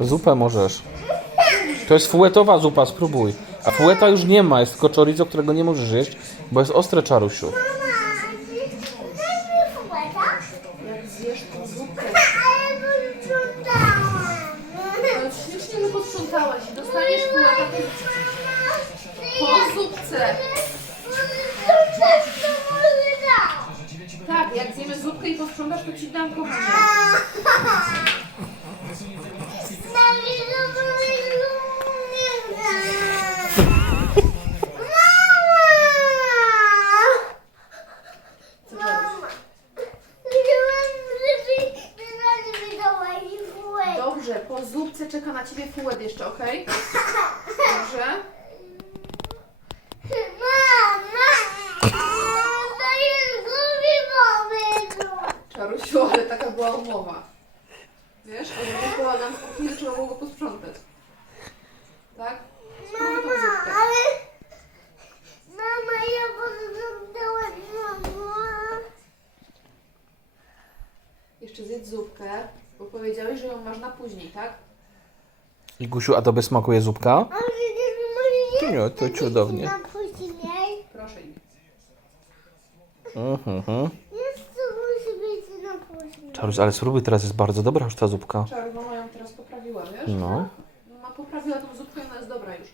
Zupę możesz. To jest fułetowa zupa, spróbuj. A fułeta już nie ma, jest tylko chorizo, którego nie możesz jeść, bo jest ostre czarusiu. Mama, daj mi fułeta. Posprzątasz, to ci dam kochanie. Dobrze, po zupce czeka na ciebie fułet jeszcze, okej? Dobrze? Czarusiu, ale taka była umowa. Wiesz, a jak ja pomagam w kuchni, to trzeba było go posprzątać. Tak? Spróbuj tą zupkę. Mama, ja posprzątałam Jeszcze zjedz zupkę, bo powiedziałeś, że ją masz na później, tak? Igusiu, a tobie smakuje zupka? A przecież może Nie, to cudownie. na później. Proszę im. Mhm, mhm. Jest to musi być na później. Czaruś, ale spróbuj, teraz jest bardzo dobra już ta zupka. Mama ją teraz poprawiła, wiesz? No. Mama poprawiła tą zupkę, ona jest dobra już.